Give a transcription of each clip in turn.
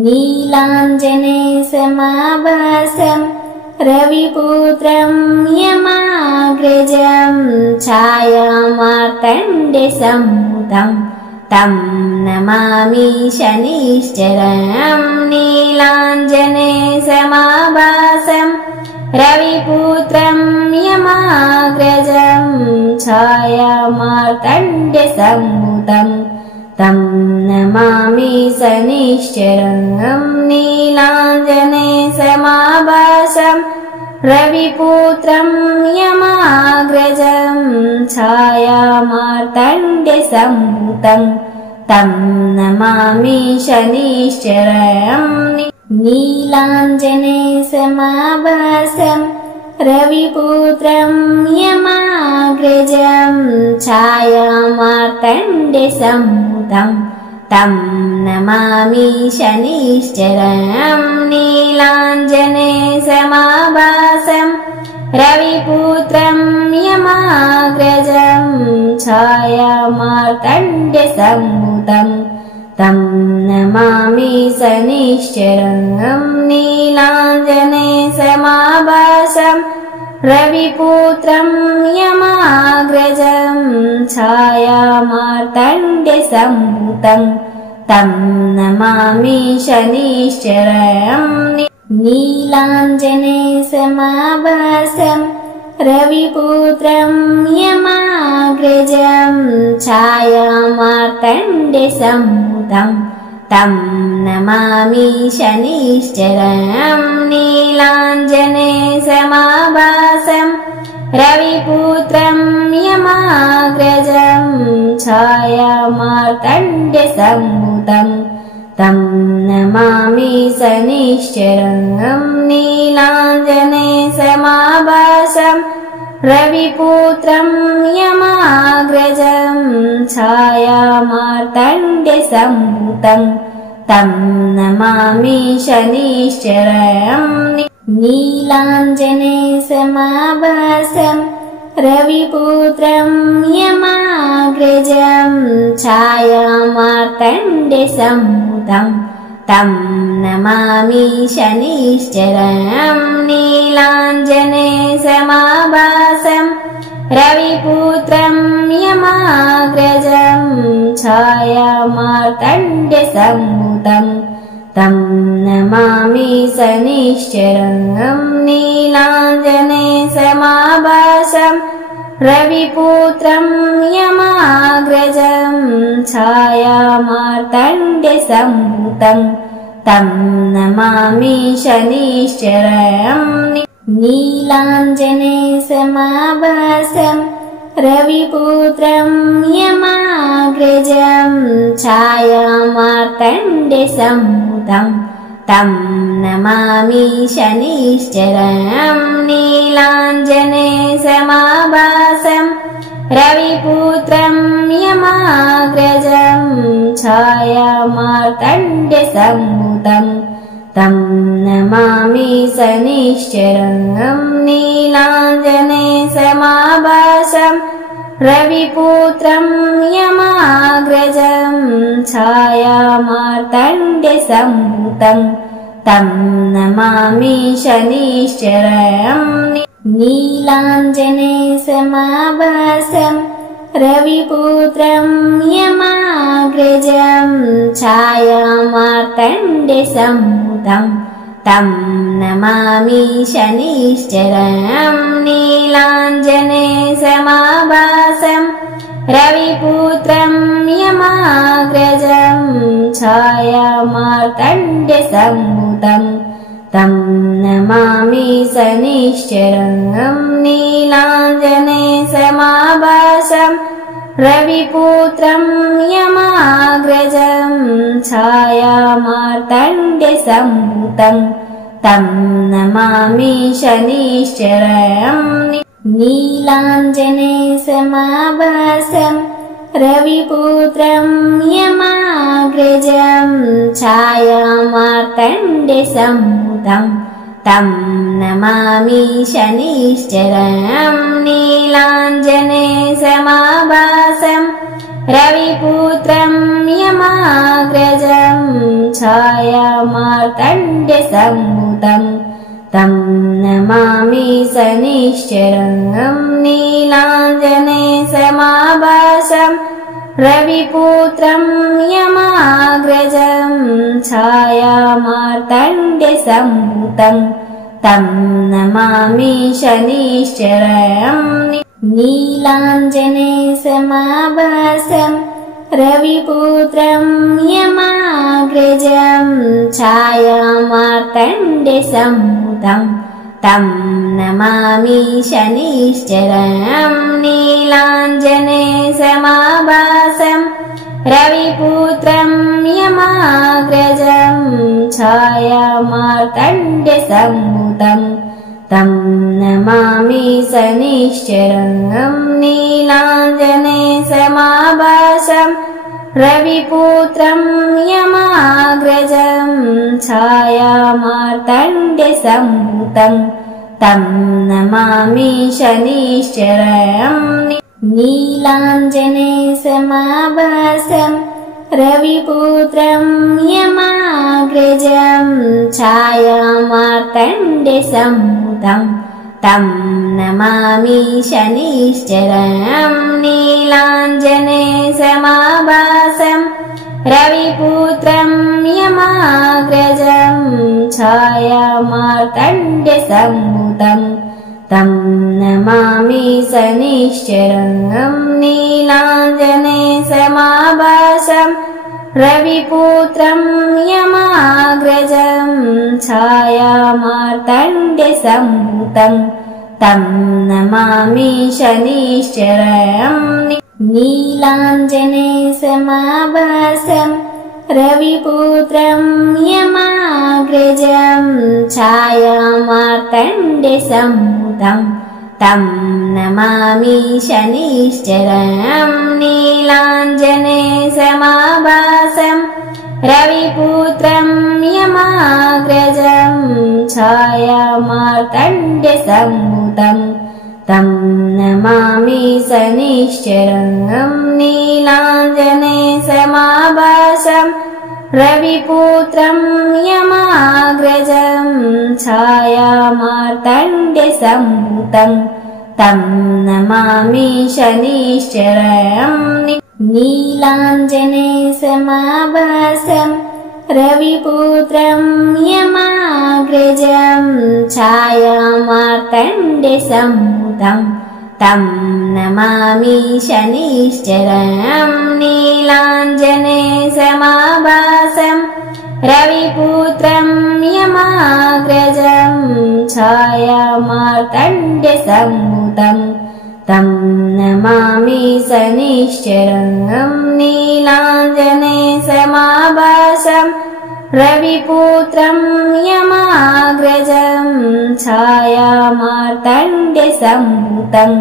नीलाञ्जने समाभासं रविपुत्रं यमाग्रजं छायामार्तण्डसम्भूतं तं नमामि शनिश्चरं नीलाञ्जने समाभासं रविपुत्रं यमाग्रजं छायामार्तण्डसम्भूतं तं नमामि शनिश्चरं नीलाञ्जने समाभासं रविपुत्रं यमाग्रजं छायामार्तण्डसम्भूतं तं नमामि शनिश्चरं नीलाञ्जने समाभासं रविपुत्रं यमाग्रजं छायामार्तण्डसम्भूतं तं नमामि शनिश्चरं नीलाञ्जने समाभासं रविपुत्रं यमाग्रजं छायामार्तण्डसम्भूतं तं नमामि शनिश्चरं नीलाञ्जने समाभासं रविपुत्रं यमाग्रजं छायामार्तण्डसम्भूतं तं नमामि शनिश्चरं नीलाञ्जने समाभासं रविपुत्रं यमाग्रजं छायामार्तण्डसम्भूतं तं नमामि शनिश्चरं नीलाञ्जने समाभासं रविपुत्रं यमाग्रजं छायामार्तण्डसम्भूतं तं नमामि शनिश्चरं नीलाञ्जने समाभासं रविपुत्रं यमाग्रजं छायामार्तण्डसम्भूतं तं नमामि शनिश्चरं नीलाञ्जने समाभासं रविपुत्रं यमाग्रजं छायामार्तण्डसम्भूतं तं नमामि शनिश्चरं नीलाञ्जने समाभासं रविपुत्रं यमाग्रजं छायामार्तण्डसम्भूतं तं नमामि शनिश्चरं नीलाञ्जने समाभासं रविपुत्रं यमाग्रजं छायामार्तण्डसम्भूतं तं नमामि शनिश्चरं नीलाञ्जने समाभासं रविपुत्रं यमाग्रजं छायामार्तण्डसम्भूतं तं नमामि शनिश्चरं नीलाञ्जने समाभासं रविपुत्रं यमाग्रजं छायामार्तण्डसम्भूतं तं नमामि शनिश्चरं नीलाञ्जने समाभासं रविपुत्रं यमाग्रजं छायामार्तण्डसम्भूतं तं नमामि शनिश्चरं नीलाञ्जने समाभासं रविपुत्रं यमाग्रजं छायामार्तण्डसम्भूतं तं नमामि शनिश्चरं नीलाञ्जने समाभासं रविपुत्रं यमाग्रजं छायामार्तण्डसम्भूतं तं नमामि शनिश्चरं नीलाञ्जने समाभासं रविपुत्रं यमाग्रजं छायामार्तण्डसम्भूतं तं नमामि शनिश्चरं नीलाञ्जने समाभासं रविपुत्रं यमाग्रजं छायामार्तण्डसम्भूतं तं नमामि शनिश्चरं नीलाञ्जने समाभासं रविपुत्रं यमाग्रजं छायामार्तण्डसम्भुतं तं नमामि शनिश्चरं नीलाञ्जनेयसमाभासं रविपुत्रं यमाग्रजं छायामार्तण्डसम्भुतं तं नमामि शनिश्चरं नीलाञ्जनेयसमाभासं रविपुत्रं यमाग्रजं छायामार्तण्डसम्भुतं तं नमामि शनिश्चरं नीलाञ्जनेयसमाभासं रविपुत्रं यमाग्रजं छायामार्तण्डसम्भुतं तं नमामि शनिश्चरं नीलाञ्जनेयसमाभासं रविपुत्रं यमाग्रजं छायामार्तण्डसम्भुतं तं नमामि शनिश्चरं नीलाञ्जनेयसमाभासं रविपुत्रं यमाग्रजं छायामार्तण्डसम्भुतं तं नमामि शनिश्चरं नीलाञ्जनेयसमाभासं रविपुत्रं यमाग्रजं छायामार्तण्डसम्भुतं तं नमामि शनिश्चरं नीलाञ्जनेयसमाभासं रविपुत्रं यमाग्रजं छायामार्तण्डसम्भुतं तं नमामि शनिश्चरं नीलाञ्जनेयसमाभासं रविपुत्रं यमाग्रजं छायामार्तण्डसम्भुतं तं नमामि शनिश्चरं नीलाञ्जनेयसमाभासं रविपुत्रं यमाग्रजं छायामार्तण्डसम्भुतं तं नमामि शनिश्चरं नीलाञ्जनेयसमाभासं रविपुत्रं यमाग्रजं छायामार्तण्डसम्भुतं तं नमामि शनिश्चरं नीलाञ्जनेयसमाभासं रविपुत्रं यमाग्रजं छायामार्तण्डसम्भुतं तं नमामि शनिश्चरं नीलाञ्जनेयसमाभासं रविपुत्रं यमाग्रजं छायामार्तण्डसम्भुतं तं नमामि शनिश्चरं नीलाञ्जनेयसमाभासं रविपुत्रं यमाग्रजं छायामार्तण्डसम्भुतं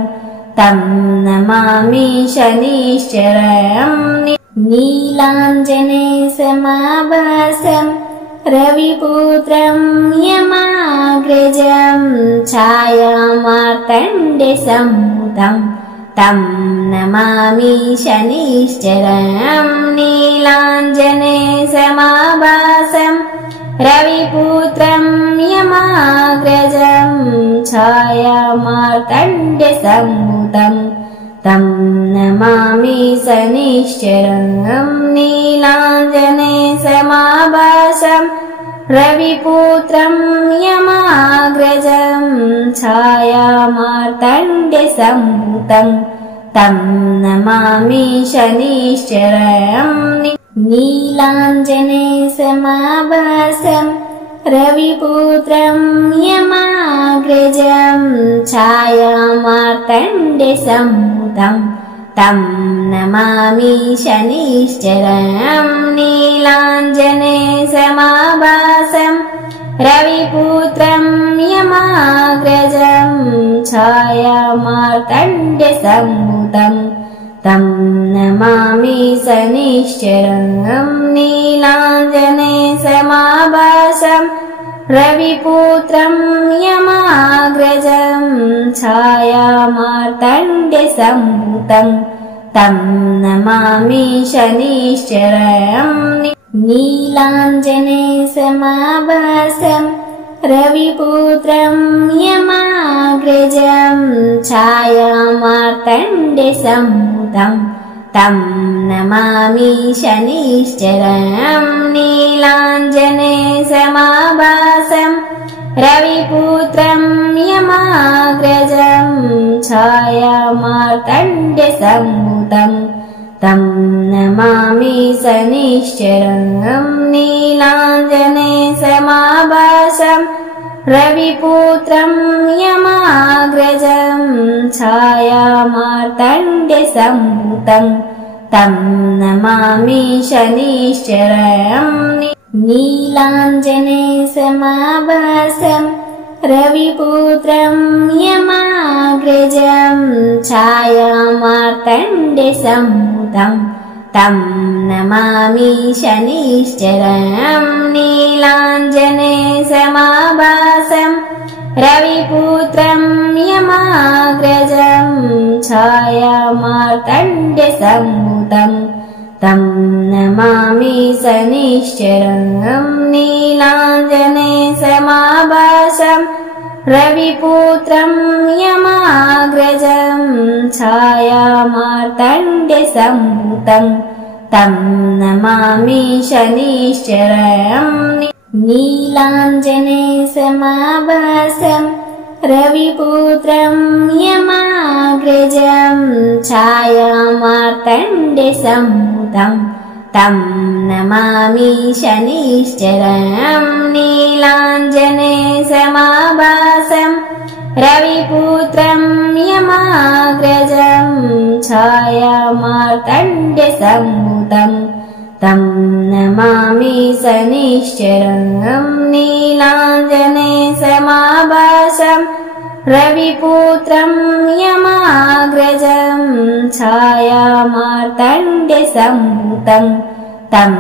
तं नमामि शनिश्चरं नीलाञ्जनेयसमाभासं रविपुत्रं यमाग्रजं छायामार्तण्डसम्भुतं तं नमामि शनिश्चरं नीलाञ्जनेयसमाभासं रविपुत्रं यमाग्रजं छायामार्तण्डसम्भुतं तं नमामि शनिश्चरं नीलाञ्जनेयसमाभासं रविपुत्रं यमाग्रजं छायामार्तण्डसम्भुतं तं नमामि शनिश्चरं नीलाञ्जनेयसमाभासं रविपुत्रं यमाग्रजं छायामार्तण्डसम्भुतं तं नमामि शनिश्चरं नीलाञ्जनेयसमाभासं रविपुत्रं यमाग्रजं छायामार्तण्डसम्भुतं तं नमामि शनिश्चरं नीलाञ्जनेयसमाभासं रविपुत्रं यमाग्रजं छायामार्तण्डसम्भुतं तं नमामि शनिश्चरम् नीलाञ्जनेसमाभासम् रविपुत्रं यमाग्रजं छायामार्तण्डसम्भूतं तं नमामि शनिश्चरम् नीलाञ्जनेसमाभासम् रविपुत्रं यमाग्रजं छायामार्तण्डसम्भूतं तं नमामि शनिश्चरम् नीलाञ्जनेसमाभासम् रविपुत्रं यमाग्रजं छायामार्तण्डसम्भूतं तं नमामि शनिश्चरम् नीलाञ्जनेसमाभासम् रविपुत्रं यमाग्रजं छायामार्तण्डसम्भूतं तं नमामि शनिश्चरम् नीलाञ्जनेसमाभासम् रविपुत्रं यमाग्रजं छायामार्तण्डसम्भूतं तं नमामि शनिश्चरम् नीलाञ्जनेसमाभासम् रविपुत्रं यमाग्रजं छायामार्तण्डसम्भूतं तं नमामि शनिश्चरम् नीलाञ्जनेसमाभासम् रविपुत्रं यमाग्रजं छायामार्तण्डसम्भूतं तं नमामि शनिश्चरम् नीलाञ्जनेसमाभासम् रविपुत्रं यमाग्रजं छायामार्तण्डसम्भूतं तं नमामि शनिश्चरम् नीलाञ्जनेसमाभासम् रविपुत्रं यमाग्रजं छायामार्तण्डसम्भूतं तं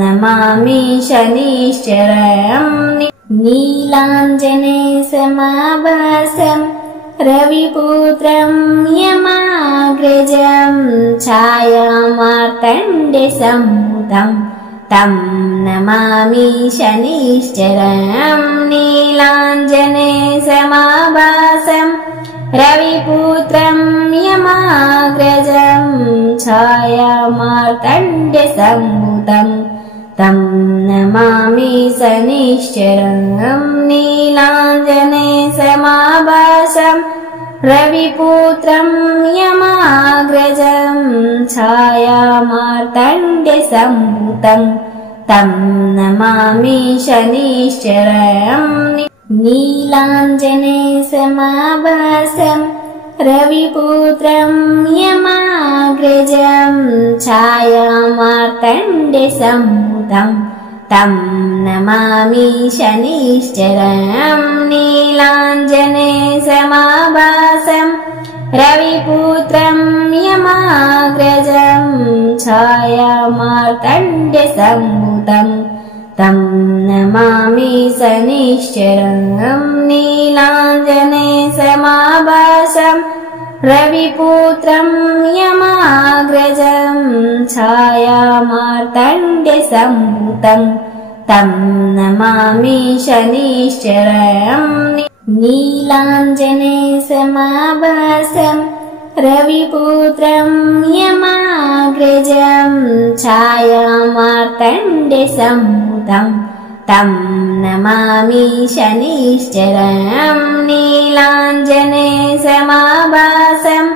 नमामि शनिश्चरम् नीलाञ्जनेसमाभासम् रविपुत्रं यमाग्रजं छायामार्तण्डसम्भूतं तं नमामि शनिश्चरम् नीलाञ्जनेसमाभासम् रविपुत्रं यमाग्रजं छायामार्तण्डसम्भूतं तं नमामि शनिश्चरम् नीलाञ्जनेसमाभासम् रविपुत्रं यमाग्रजं छायामार्तण्डसम्भूतं तं नमामि शनिश्चरम् नीलाञ्जनेसमाभासम् रविपुत्रं यमाग्रजं छायामार्तण्डसम्भूतं तं नमामि शनिश्चरम् नीलाञ्जनेसमाभासम् रविपुत्रं यमाग्रजं छायामार्तण्डसम्भूतं तं नमामि शनिश्चरम् नीलाञ्जनेसमाभासम् रविपुत्रं यमाग्रजं छायामार्तण्डसम्भूतं तं नमामि शनिश्चरम् नीलाञ्जनेसमाभासम् रविपुत्रं यमाग्रजं छायामार्तण्डसम्भूतं तं नमामि शनिश्चरम् नीलाञ्जनेसमाभासम्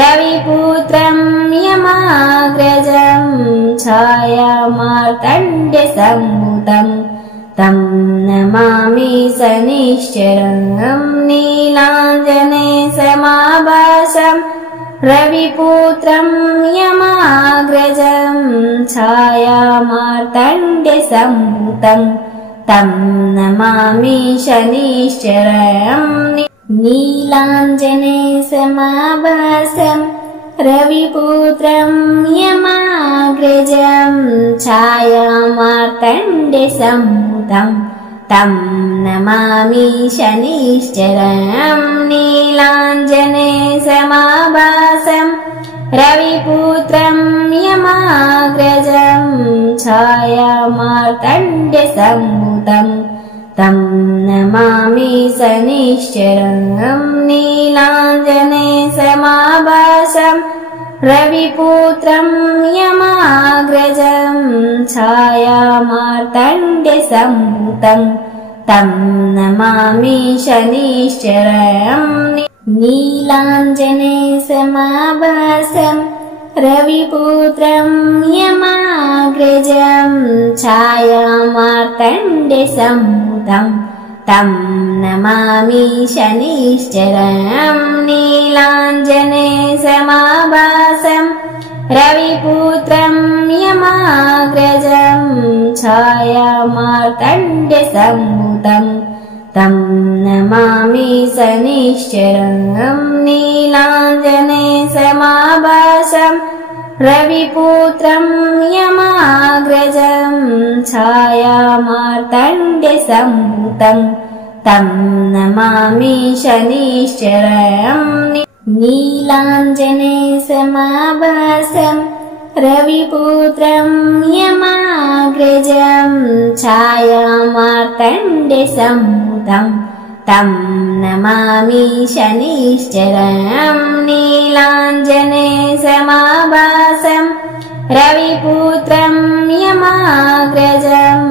रविपुत्रं यमाग्रजं छायामार्तण्डसम्भूतं तं नमामि शनिश्चरम् नीलाञ्जनेसमाभासम् रविपुत्रं यमाग्रजं छायामार्तण्डसम्भूतं तं नमामि शनिश्चरम् नीलाञ्जनेसमाभासम् रविपुत्रं यमाग्रजं छायामार्तण्डसम्भूतं तं नमामि शनिश्चरम् नीलाञ्जनेसमाभासम् रविपुत्रं यमाग्रजं छायामार्तण्डसम्भुतं तं नमामि शनिश्चरं नीलाञ्जनेयसमाभासं रविपुत्रं यमाग्रजं छायामार्तण्डसम्भुतं तं नमामि शनिश्चरं नीलाञ्जनेयसमाभासं रविपुत्रं यमाग्रजं छायामार्तण्डसम्भुतं तं नमामि शनिश्चरं नीलाञ्जनेयसमाभासं रविपुत्रं यमाग्रजं छायामार्तण्डसम्भुतं तं नमामि शनिश्चरं नीलाञ्जनेयसमाभासं रविपुत्रं यमाग्रजं छायामार्तण्डसम्भुतं तं नमामि शनिश्चरं नीलाञ्जनेयसमाभासं रविपुत्रं यमाग्रजं छायामार्तण्डसम्भुतं तं नमामि शनिश्चरं नीलाञ्जनेयसमाभासं रविपुत्रं यमाग्रजं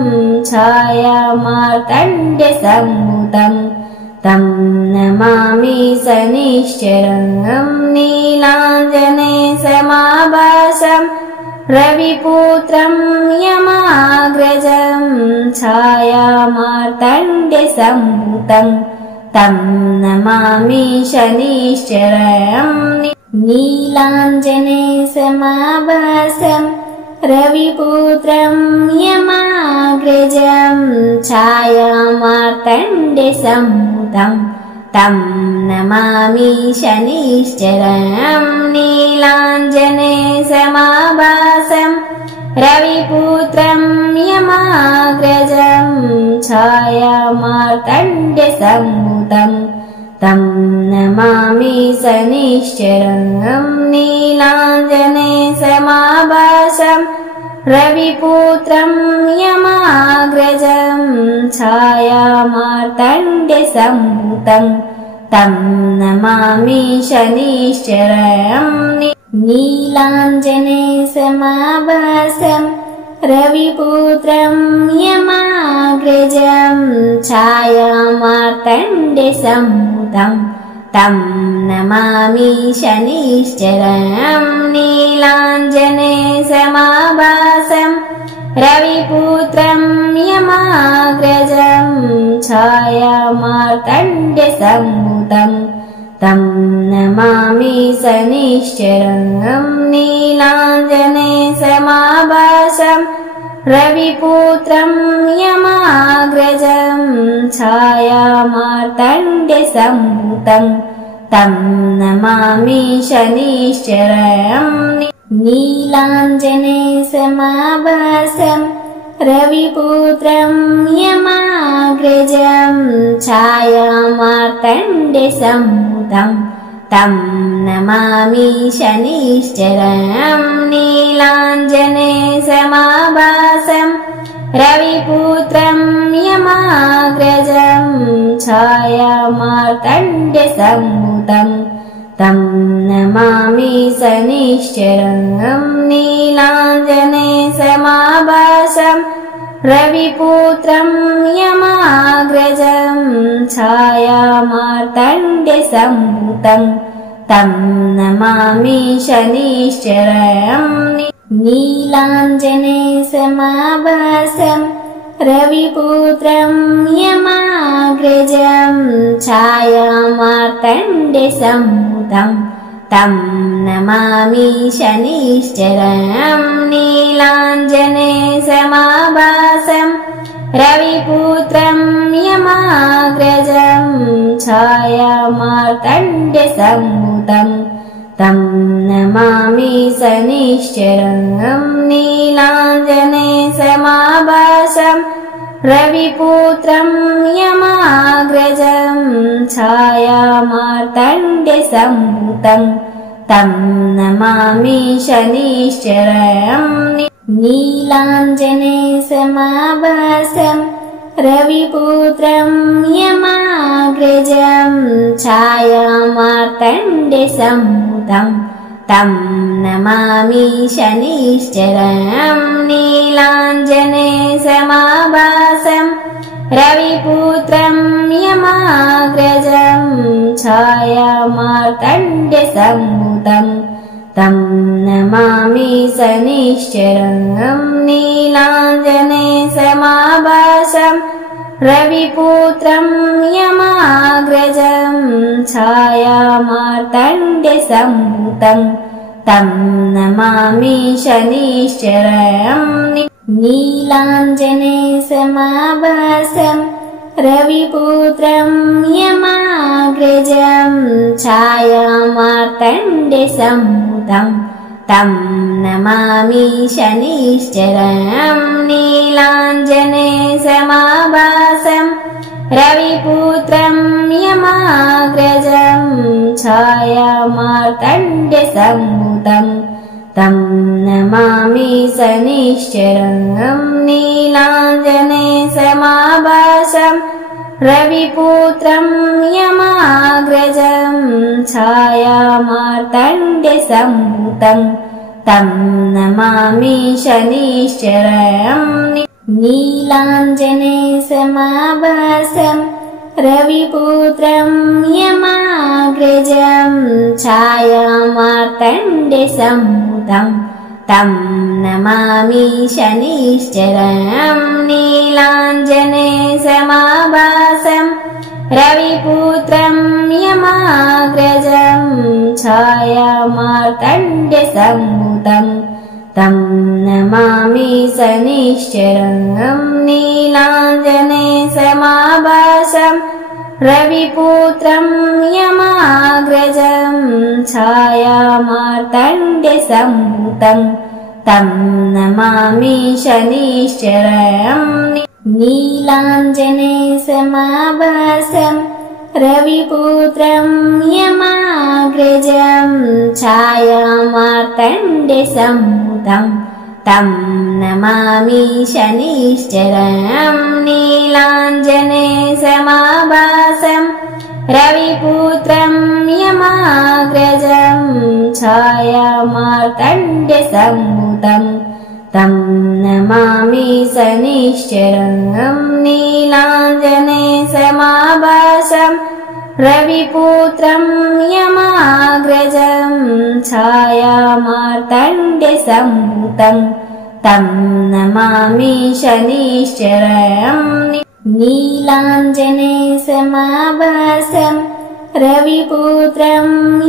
छायामार्तण्डसम्भुतं तं नमामि शनिश्चरं नीलाञ्जनेयसमाभासं रविपुत्रं यमाग्रजं छायामार्तण्डसम्भुतं तं नमामि शनिश्चरं नीलाञ्जनेयसमाभासं रविपुत्रं यमाग्रजं छायामार्तण्डसम्भुतं तं नमामि शनिश्चरं नीलाञ्जनेयसमाभासं रविपुत्रं यमाग्रजं छायामार्तण्डसम्भुतं तं नमामि शनिश्चरं नीलाञ्जनेयसमाभासं रविपुत्रं यमाग्रजं छायामार्तण्डसम्भुतं तं नमामि शनिश्चरं नीलाञ्जनेयसमाभासं रविपुत्रं यमाग्रजं छायामार्तण्डसम्भुतं तं नमामि शनिश्चरं नीलाञ्जनेयसमाभासं रविपुत्रं यमाग्रजं छायामार्तण्डसम्भुतं तं नमामि शनिश्चरं नीलाञ्जनेयसमाभासं रविपुत्रं यमाग्रजं छायामार्तण्डसम्भुतं तं नमामि शनिश्चरं नीलाञ्जनेयसमाभासं रविपुत्रं यमाग्रजं छायामार्तण्डसम्भुतं तं नमामि शनिश्चरं नीलाञ्जनेयसमाभासं रविपुत्रं यमाग्रजं छायामार्तण्डसम्भुतं तं नमामि शनिश्चरं नीलाञ्जनेयसमाभासं रविपुत्रं यमाग्रजं छायामार्तण्डसम्भुतं तं नमामि शनिश्चरं नीलाञ्जनेयसमाभासं रविपुत्रं यमाग्रजं छायामार्तण्डसम्भुतं तं नमामि शनिश्चरं नीलाञ्जनेयसमाभासं रविपुत्रं यमाग्रजं छायामार्तण्डसम्भुतं तं नमामि शनिश्चरं नीलाञ्जनेयसमाभासं रविपुत्रं यमाग्रजं छायामार्तण्डसम्भुतं तं नमामि शनिश्चरम् नीलाञ्जनेयसमाभासं रविपुत्रं यमाग्रजं छायामार्तण्डसम्भूतं तं नमामि शनिश्चरम् नीलाञ्जनेयसमाभासं रविपुत्रं यमाग्रजं छायामार्तण्डसम्भूतं तं नमामि शनिश्चरम् नीलाञ्जनेयसमाभासं रविपुत्रं यमाग्रजं छायामार्तण्डसम्भूतं तं नमामि शनिश्चरम् नीलाञ्जनेयसमाभासं रविपुत्रं यमाग्रजं छायामार्तण्डसम्भूतं तं नमामि शनिश्चरम् नीलाञ्जनेयसमाभासं रविपुत्रं यमाग्रजं छायामार्तण्डसम्भूतं तं नमामि शनिश्चरम् नीलाञ्जनेयसमाभासं रविपुत्रं यमाग्रजं छायामार्तण्डसम्भूतं तं नमामि शनिश्चरम् नीलाञ्जनेयसमाभासं रविपुत्रं यमाग्रजं छायामार्तण्डसम्भूतं तं नमामि शनिश्चरम् नीलाञ्जनेयसमाभासं रविपुत्रं यमाग्रजं छायामार्तण्डसम्भूतं तं नमामि शनिश्चरम् नीलाञ्जनेयसमाभासं रविपुत्रं यमाग्रजं छायामार्तण्डसम्भूतं तं नमामि शनिश्चरम् नीलाञ्जनेयसमाभासं रविपुत्रं यमाग्रजं छायामार्तण्डसम्भूतं तं नमामि शनिश्चरम् नीलाञ्जनेयसमाभासं रविपुत्रं यमाग्रजं छायामार्तण्डसम्भूतं तं नमामि शनिश्चरम् नीलाञ्जनेयसमाभासं रविपुत्रं यमाग्रजं छायामार्तण्डसम्भूतं तं नमामि शनिश्चरम् नीलाञ्जनेयसमाभासं रविपुत्रं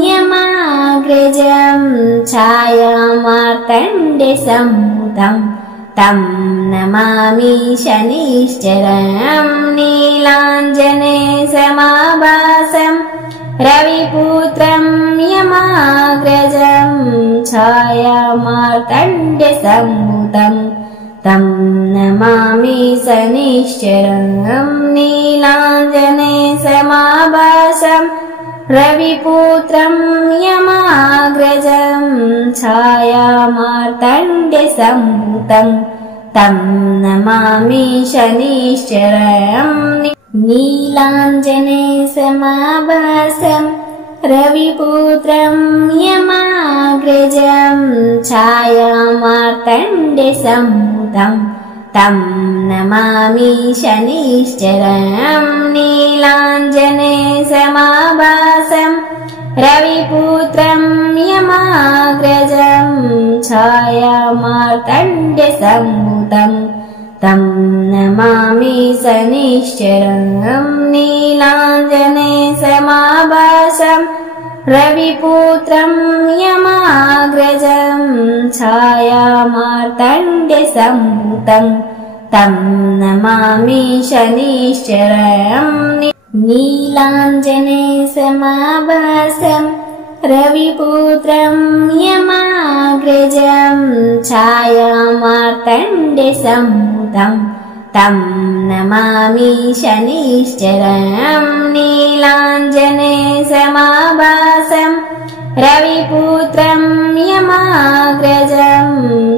यमाग्रजं छायामार्तण्डसम्भूतं तं नमामि शनिश्चरम् नीलाञ्जनेयसमाभासं रविपुत्रं यमाग्रजं छायामार्तण्डसम्भूतं तं नमामि शनिश्चरम् नीलाञ्जनेयसमाभासं रविपुत्रं यमाग्रजं छायामार्तण्डसम्भूतं तं नमामि शनिश्चरम् नीलाञ्जनेयसमाभासं रविपुत्रं यमाग्रजं छायामार्तण्डसम्भूतं तं नमामि शनिश्चरम् नीलाञ्जनेयसमाभासं रविपुत्रं यमाग्रजं छायामार्तण्डसम्भूतं तं नमामि शनिश्चरम् नीलाञ्जनेयसमाभासं रविपुत्रं यमाग्रजं छायामार्तण्डसम्भूतं तं नमामि शनिश्चरम् नीलाञ्जनेयसमाभासं रविपुत्रं यमाग्रजं छायामार्तण्डसम्भूतं तं नमामि शनिश्चरम् नीलाञ्जनेयसमाभासं रविपुत्रं यमाग्रजं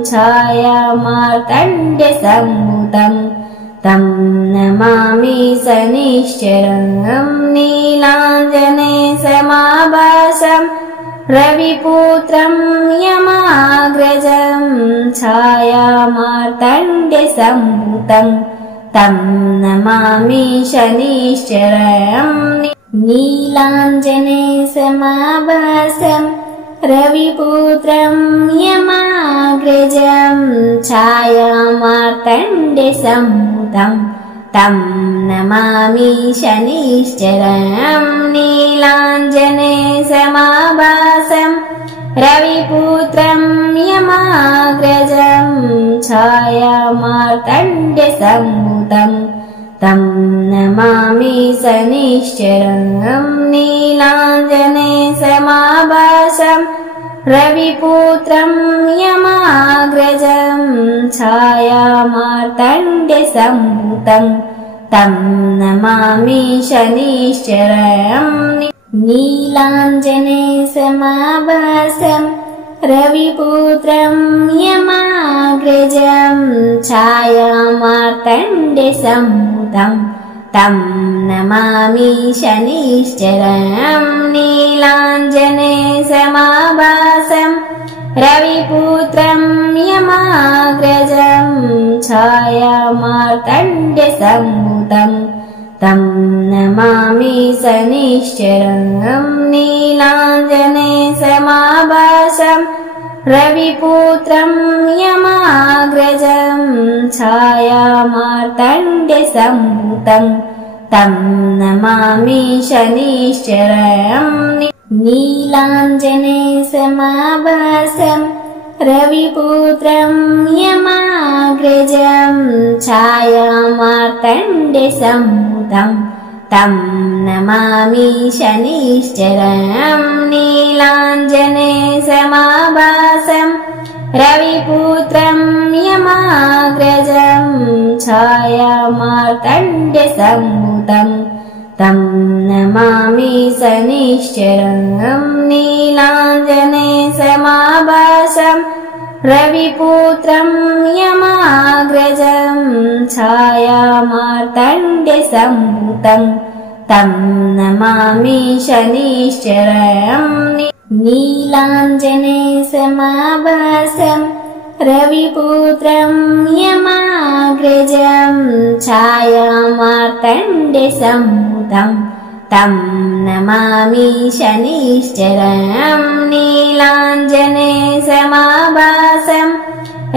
छायामार्तण्डसम्भूतं तं नमामि शनिश्चरं नीलाञ्जनेयसमाभासं रविपुत्रं यमाग्रजं छायामार्तण्डसम्भूतं तं नमामि शनिश्चरं नीलाञ्जनेयसमाभासं रविपुत्रं यमाग्रजं छायामार्तण्डसम्भूतं तं नमामि शनिश्चरं नीलाञ्जनेयसमाभासं रविपुत्रं यमाग्रजं छायामार्तण्डसम्भूतं तं नमामि शनिश्चरं नीलाञ्जनेयसमाभासं रविपुत्रं यमाग्रजं छायामार्तण्डसम्भूतं तं नमामि शनिश्चरं नीलाञ्जनेयसमाभासं रविपुत्रं यमाग्रजं छायामार्तण्डसम्भूतं तं नमामि शनिश्चरं नीलाञ्जनेयसमाभासं रविपुत्रं यमाग्रजं छायामार्तण्डसम्भूतं तं नमामि शनिश्चरं नीलाञ्जनेयसमाभासं रविपुत्रं यमाग्रजं छायामार्तण्डसम्भूतं तं नमामि शनिश्चरं नीलाञ्जनेयसमाभासं रविपुत्रं यमाग्रजं छायामार्तण्डसम्भूतं तं नमामि शनिश्चरं नीलाञ्जनेयसमाभासं रविपुत्रं यमाग्रजं छायामार्तण्डसम्भूतं तं नमामि शनिश्चरं नीलाञ्जनेयसमाभासं रविपुत्रं यमाग्रजं छायामार्तण्डसम्भूतं तं नमामि शनिश्चरं नीलाञ्जनेयसमाभासं रविपुत्रं यमाग्रजं छायामार्तण्डसम्भूतं तं नमामि शनिश्चरं नीलाञ्जनेयसमाभासं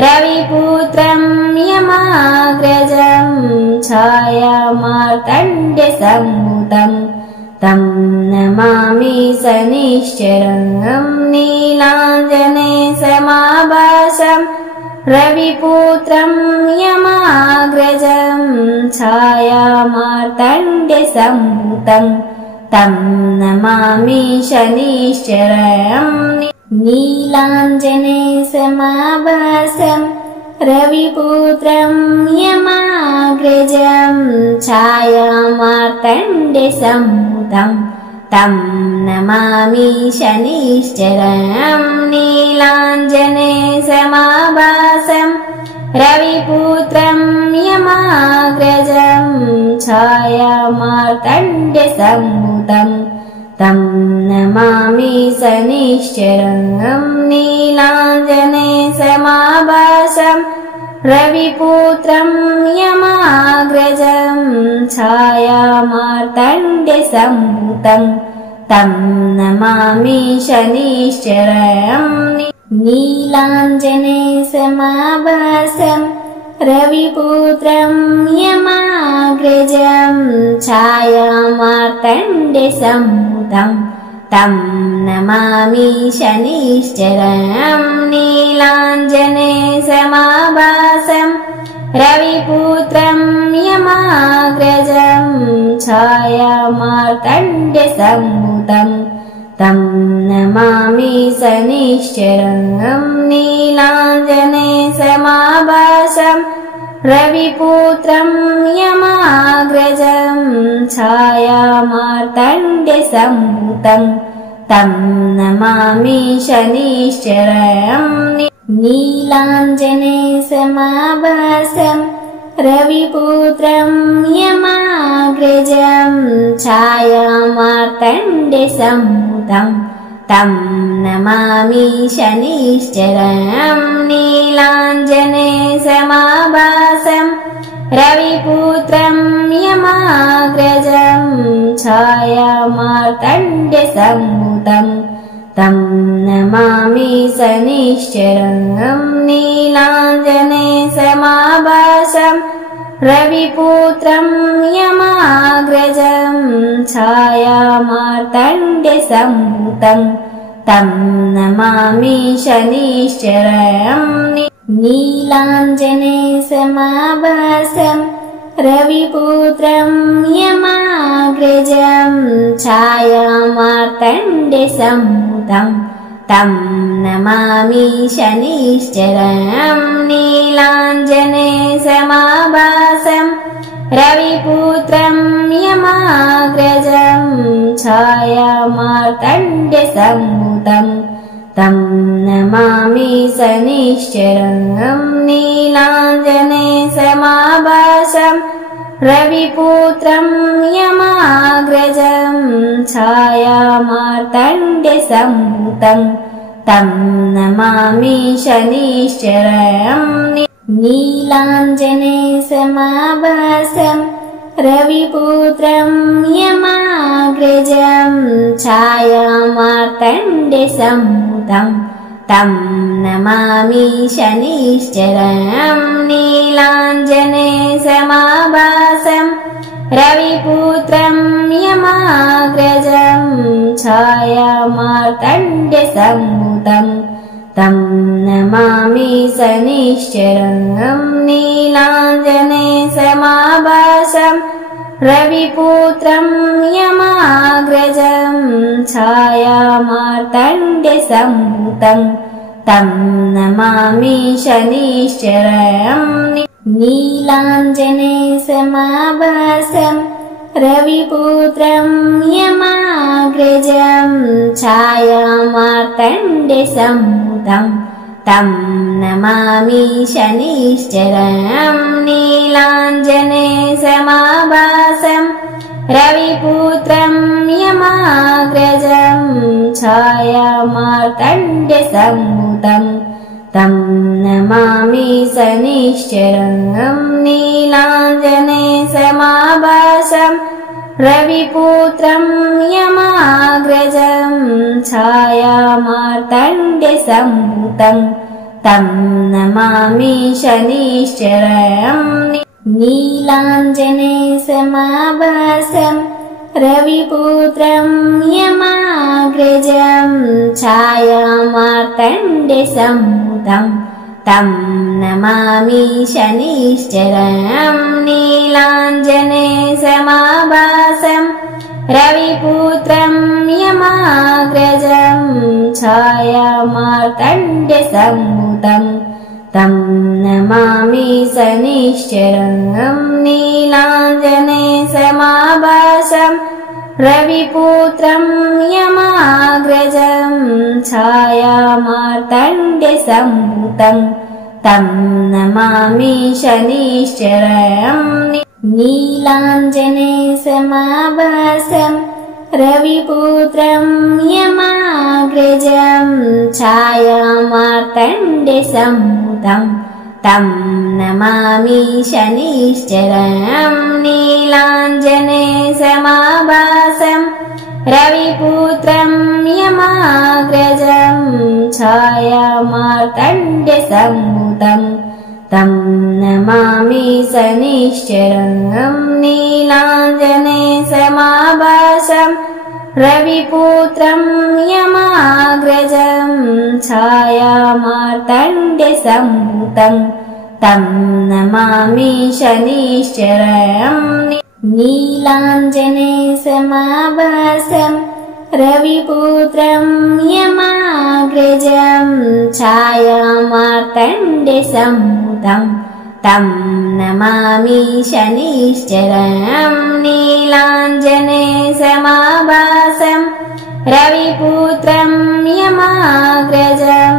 रविपुत्रं यमाग्रजं छायामार्तण्डसम्भूतं तं नमामि शनिश्चरं नीलाञ्जनेयसमाभासं रविपुत्रं यमाग्रजं छायामार्तण्डसम्भूतं तं नमामि शनिश्चरं नीलाञ्जनेयसमाभासं रविपुत्रं यमाग्रजं छायामार्तण्डसम्भूतं तं नमामि शनिश्चरं नीलाञ्जनेयसमाभासं रविपुत्रं यमाग्रजं छायामार्तण्डसम्भूतं तं नमामि शनिश्चरं नीलाञ्जनेयसमाभासं रविपुत्रं यमाग्रजं छायामार्तण्डसम्भूतं तं नमामि शनिश्चरं नीलाञ्जनेयसमाभासं रविपुत्रं यमाग्रजं छायामार्तण्डसम्भूतं तं नमामि शनिश्चरं नीलाञ्जनेयसमाभासं रविपुत्रं यमाग्रजं छायामार्तण्डसम्भूतं तं नमामि शनिश्चरं नीलाञ्जनेयसमाभासं रविपुत्रं यमाग्रजं छायामार्तण्डसम्भूतं तं नमामि शनिश्चरम् नीलाञ्जनेसमाभासम् रविपुत्रं यमाग्रजं छायामार्तण्डसम्भूतं तं नमामि शनिश्चरम् नीलाञ्जनेसमाभासम् रविपुत्रं यमाग्रजं छायामार्तण्डसम्भूतं तं नमामि शनिश्चरम् नीलाञ्जनेसमाभासम् रविपुत्रं यमाग्रजं छायामार्तण्डसम्भूतं तं नमामि शनिश्चरम् नीलाञ्जनेसमाभासम् रविपुत्रं यमाग्रजं छायामार्तण्डसम्भूतं तं नमामि शनिश्चरम् नीलाञ्जनेसमाभासम् रविपुत्रं यमाग्रजं छायामार्तण्डसम्भूतं तं नमामि शनिश्चरम् नीलाञ्जनेसमाभासम् रविपुत्रं यमाग्रजं छायामार्तण्डसम्भूतं तं नमामि शनिश्चरम् नीलाञ्जनेसमाभासम् रविपुत्रं यमाग्रजं छायामार्तण्डसम्भूतं तं नमामि शनिश्चरम् नीलाञ्जनेसमाभासम् रविपुत्रं यमाग्रजं छायामार्तण्डसम्भूतं तं नमामि शनिश्चरम् नीलाञ्जनेसमाभासम् रविपुत्रं यमाग्रजं छायामार्तण्डसम्भूतं तं नमामि शनिश्चरम् नीलाञ्जनेसमाभासम् रविपुत्रं यमाग्रजं छायामार्तण्डसम्भूतं तं नमामि शनिश्चरम् नीलाञ्जनेसमाभासम् रविपुत्रं यमाग्रजं छायामार्तण्डसम्भूतं तं नमामि शनिश्चरम् नीलाञ्जनेसमाभासम् रविपुत्रं यमाग्रजं छायामार्तण्डसम्भूतं तं नमामि शनिश्चरम् नीलाञ्जनेसमाभासम् रविपुत्रं यमाग्रजं छायामार्तण्डसम्भूतं तं नमामि शनिश्चरम् नीलाञ्जनेसमाभासम् रविपुत्रं यमाग्रजं छायामार्तण्डसम्भूतं तं नमामि शनिश्चरम् नीलाञ्जनेसमाभासम् रविपुत्रं यमाग्रजं छायामार्तण्डसम्भूतं तं नमामि शनिश्चरम् नीलाञ्जनेसमाभासम् रविपुत्रं यमाग्रजं छायामार्तण्डसम्भूतं तं नमामि शनिश्चरम् नीलाञ्जनेसमाभासम् रविपुत्रं यमाग्रजं छायामार्तण्डसम्भूतं तं नमामि शनिश्चरम् नीलाञ्जनेसमाभासम् रविपुत्रं यमाग्रजं छायामार्तण्डसम्भूतं तं नमामि शनिश्चरम् नीलाञ्जनेसमाभासम् रविपुत्रं यमाग्रजं छायामार्तण्डसम्भूतं तं नमामि शनिश्चरम् नीलाञ्जनेसमाभासम् रविपुत्रं यमाग्रजं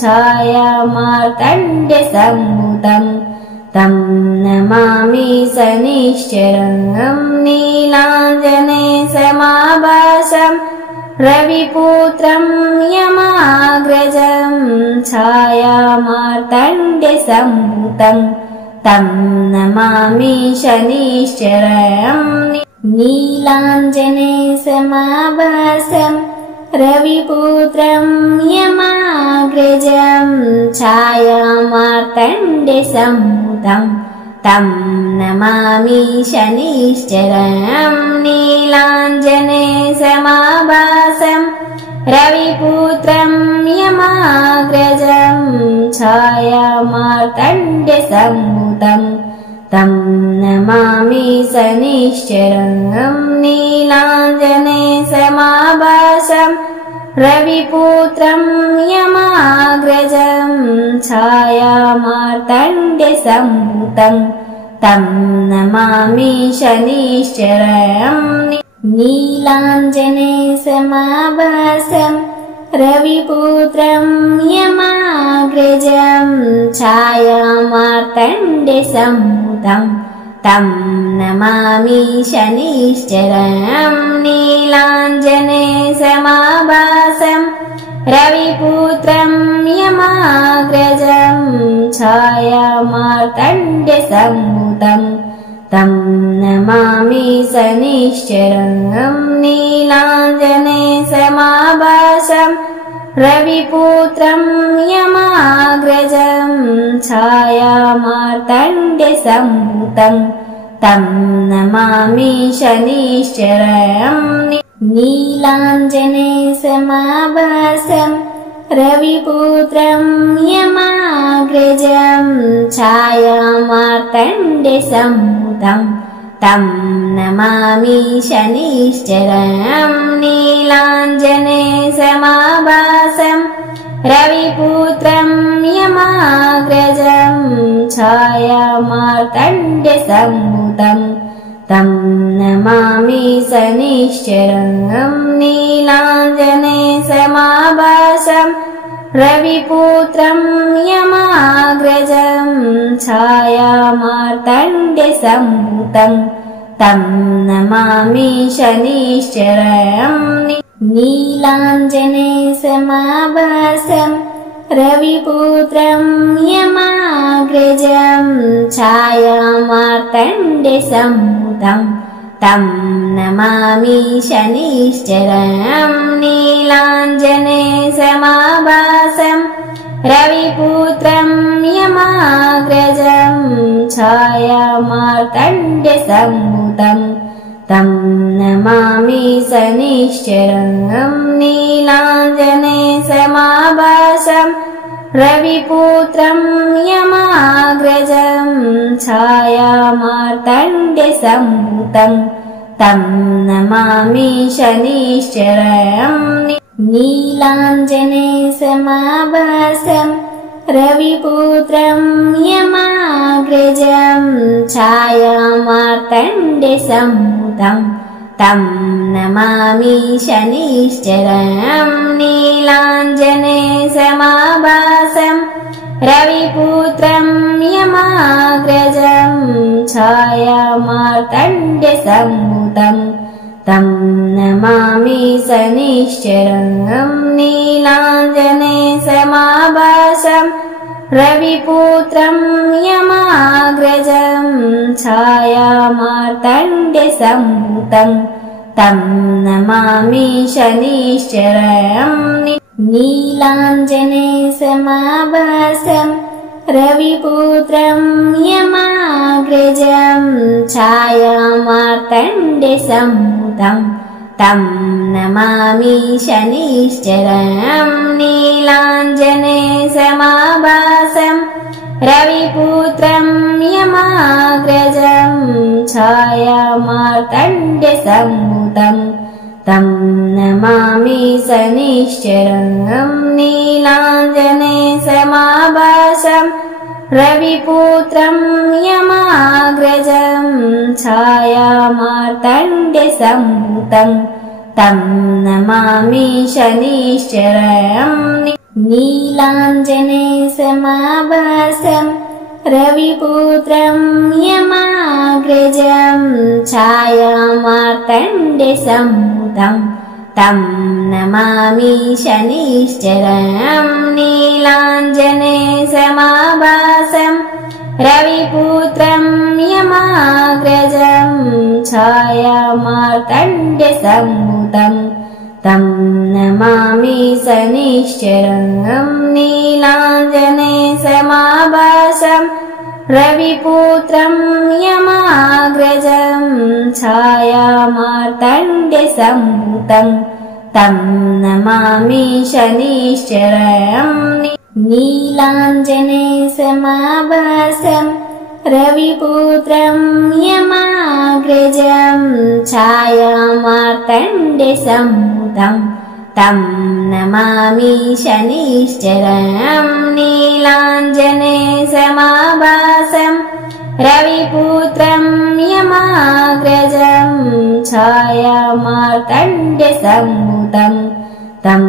छायामार्तण्डसम्भुतं तं नमामि शनिश्चरं नीलाञ्जनेयसमाभासं रविपुत्रं यमाग्रजं छायामार्तण्डसम्भुतं तं नमामि शनिश्चरं नीलाञ्जनेयसमाभासं रविपुत्रं यमाग्रजं छायामार्तण्डसम्भुतं तं नमामि शनिश्चरं नीलाञ्जनेयसमाभासं रविपुत्रं यमाग्रजं छायामार्तण्डसम्भुतं तं नमामि शनिश्चरं नीलाञ्जनेयसमाभासं रविपुत्रं यमाग्रजं छायामार्तण्डसम्भुतं तं नमामि शनिश्चरं नीलाञ्जनेयसमाभासं रविपुत्रं यमाग्रजं छायामार्तण्डसम्भुतं तं नमामि शनिश्चरं नीलाञ्जनेयसमाभासं रविपुत्रं यमाग्रजं छायामार्तण्डसम्भुतं तं नमामि शनिश्चरं नीलाञ्जनेयसमाभासं रविपुत्रं यमाग्रजं छायामार्तण्डसम्भुतं तं नमामि शनिश्चरं नीलाञ्जनेयसमाभासं रविपुत्रं यमाग्रजं छायामार्तण्डसम्भुतं तं नमामि शनिश्चरं नीलाञ्जनेयसमाभासं रविपुत्रं यमाग्रजं छायामार्तण्डसम्भुतं तं नमामि शनिश्चरं नीलाञ्जनेयसमाभासं रविपुत्रं यमाग्रजं छायामार्तण्डसम्भुतं तं नमामि शनिश्चरं नीलाञ्जनेयसमाभासं रविपुत्रं यमाग्रजं छायामार्तण्डसम्भुतं तं नमामि शनिश्चरं नीलाञ्जनेयसमाभासं रविपुत्रं यमाग्रजं छायामार्तण्डसम्भुतं तं नमामि शनिश्चरं नीलाञ्जनेयसमाभासं रविपुत्रं यमाग्रजं छायामार्तण्डसम्भुतं तं नमामि शनिश्चरं नीलाञ्जनेयसमाभासं रविपुत्रं यमाग्रजं छायामार्तण्डसम्भुतं तं नमामि शनिश्चरं नीलाञ्जनेयसमाभासं रविपुत्रं यमाग्रजं छायामार्तण्डसम्भुतं तं नमामि शनिश्चरं नीलाञ्जनेयसमाभासं रविपुत्रं यमाग्रजं छायामार्तण्डसम्भुतं तं नमामि शनिश्चरं नीलाञ्जनेयसमाभासं रविपुत्रं यमाग्रजं छायामार्तण्डसम्भुतं तं नमामि शनिश्चरं नीलाञ्जनेयसमाभासं रविपुत्रं यमाग्रजं छायामार्तण्डसम्भुतं तं नमामि शनिश्चरं नीलाञ्जनेयसमाभासं रविपुत्रं यमाग्रजं छायामार्तण्डसम्भुतं तं नमामि शनिश्चरम् नीलाञ्जनेयसमाभासं रविपुत्रं यमाग्रजं छायामार्तण्डसम्भूतं तं नमामि शनिश्चरम् नीलाञ्जनेयसमाभासं रविपुत्रं यमाग्रजं छायामार्तण्डसम्भूतं तं नमामि शनिश्चरम् नीलाञ्जनेयसमाभासं रविपुत्रं यमाग्रजं छायामार्तण्डसम्भूतं तं नमामि शनिश्चरम् नीलाञ्जनेयसमाभासं रविपुत्रं यमाग्रजं छायामार्तण्डसम्भूतं तं नमामि शनिश्चरम् नीलाञ्जनेयसमाभासं रविपुत्रं यमाग्रजं छायामार्तण्डसम्भूतं तं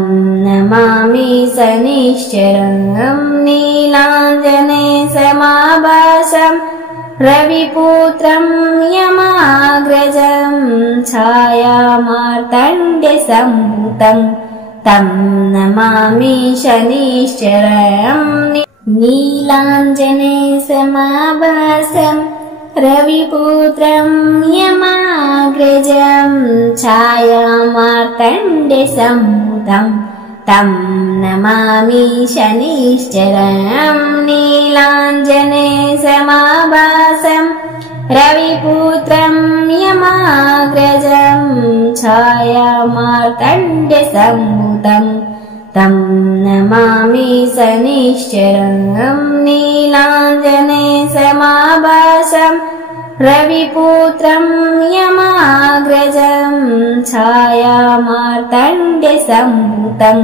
नमामि शनिश्चरम् नीलाञ्जनेयसमाभासं रविपुत्रं यमाग्रजं छायामार्तण्डसम्भूतं तं नमामि शनिश्चरम् नीलाञ्जनेयसमाभासं रविपुत्रं यमाग्रजं छायामार्तण्डसम्भूतं तं नमामि शनिश्चरम् नीलाञ्जनेयसमाभासं रविपुत्रं यमाग्रजं छायामार्तण्डसम्भूतं तं नमामि शनिश्चरम् नीलाञ्जनेयसमाभासं रविपुत्रं यमाग्रजं छायामार्तण्डसम्भूतं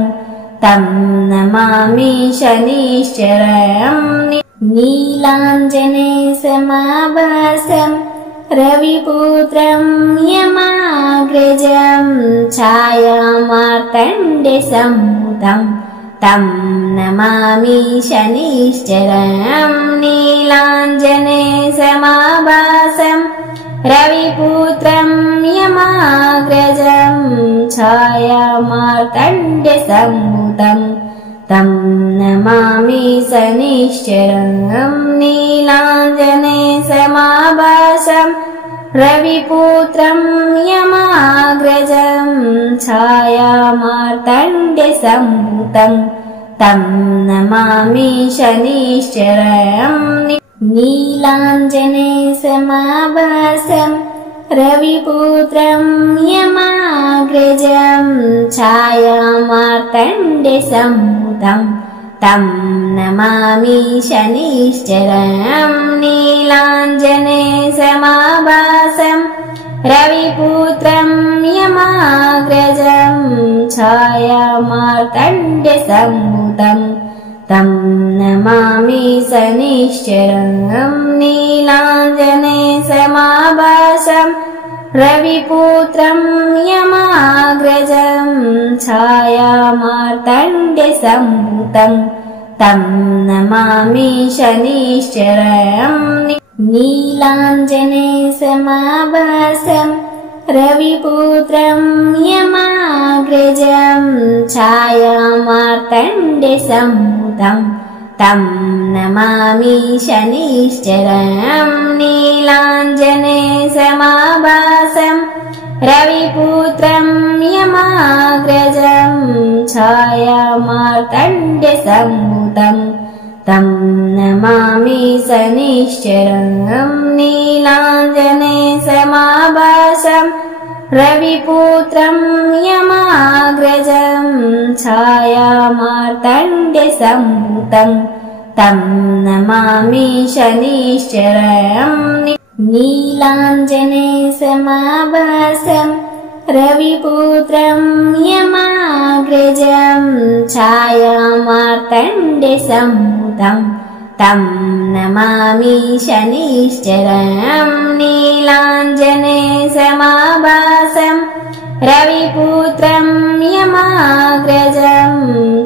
तं नमामि शनिश्चरम् नीलाञ्जनेयसमाभासं रविपुत्रं यमाग्रजं छायामार्तण्डसम्भूतं तं नमामि शनिश्चरम् नीलाञ्जनेयसमाभासं रविपुत्रं यमाग्रजं छायामार्तण्डसम्भूतं तं नमामि शनिश्चरम् नीलाञ्जनेयसमाभासं रविपुत्रं यमाग्रजं छायामार्तण्डसम्भूतं तं नमामि शनिश्चरम् नीलाञ्जनेयसमाभासं रविपुत्रं यमाग्रजं छायामार्तण्डसम्भूतं तं नमामि शनिश्चरम् नीलाञ्जनेयसमाभासं रविपुत्रं यमाग्रजं छायामार्तण्डसम्भूतं तं नमामि शनिश्चरम् नीलाञ्जनेयसमाभासं रविपुत्रं यमाग्रजं छायामार्तण्डसम्भूतं तं नमामि शनिश्चरम् नीलाञ्जनेयसमाभासं रविपुत्रं यमाग्रजं छायामार्तण्डसम्भूतं तं नमामि शनिश्चरम् नीलाञ्जनेयसमाभासं रविपुत्रं यमाग्रजं छायामार्तण्डसम्भूतं तं नमामि शनिश्चरम् नीलाञ्जनेयसमाभासं रविपुत्रं यमाग्रजं छायामार्तण्डसम्भूतं तं नमामि शनिश्चरम् नीलाञ्जनेयसमाभासं रविपुत्रं यमाग्रजं छायामार्तण्डसम्भूतं तं नमामि शनिश्चरम् नीलाञ्जनेयसमाभासं रविपुत्रं यमाग्रजं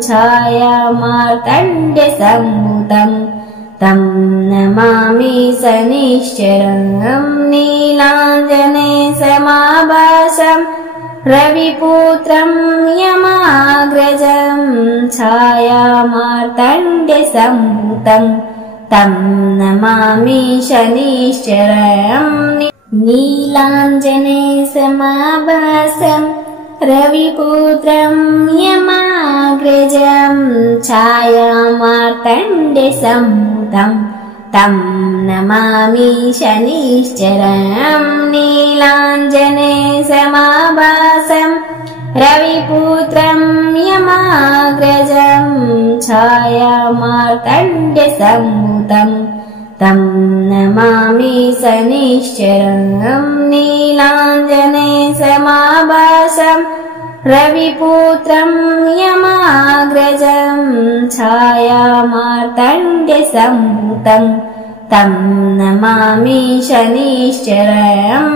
छायामार्तण्डसम्भूतं तं नमामि शनिश्चरं नीलाञ्जनेयसमाभासं रविपुत्रं यमाग्रजं छायामार्तण्डसम्भूतं तं नमामि शनिश्चरं नीलाञ्जनेयसमाभासं रविपुत्रं यमाग्रजं छायामार्तण्डसम्भूतं तं नमामि शनिश्चरं नीलाञ्जनेयसमाभासं रविपुत्रं यमाग्रजं छायामार्तण्डसम्भूतं तं नमामि शनिश्चरं नीलाञ्जनेयसमाभासं रविपुत्रं यमाग्रजं छायामार्तण्डसम्भूतं तं नमामि शनिश्चरम्।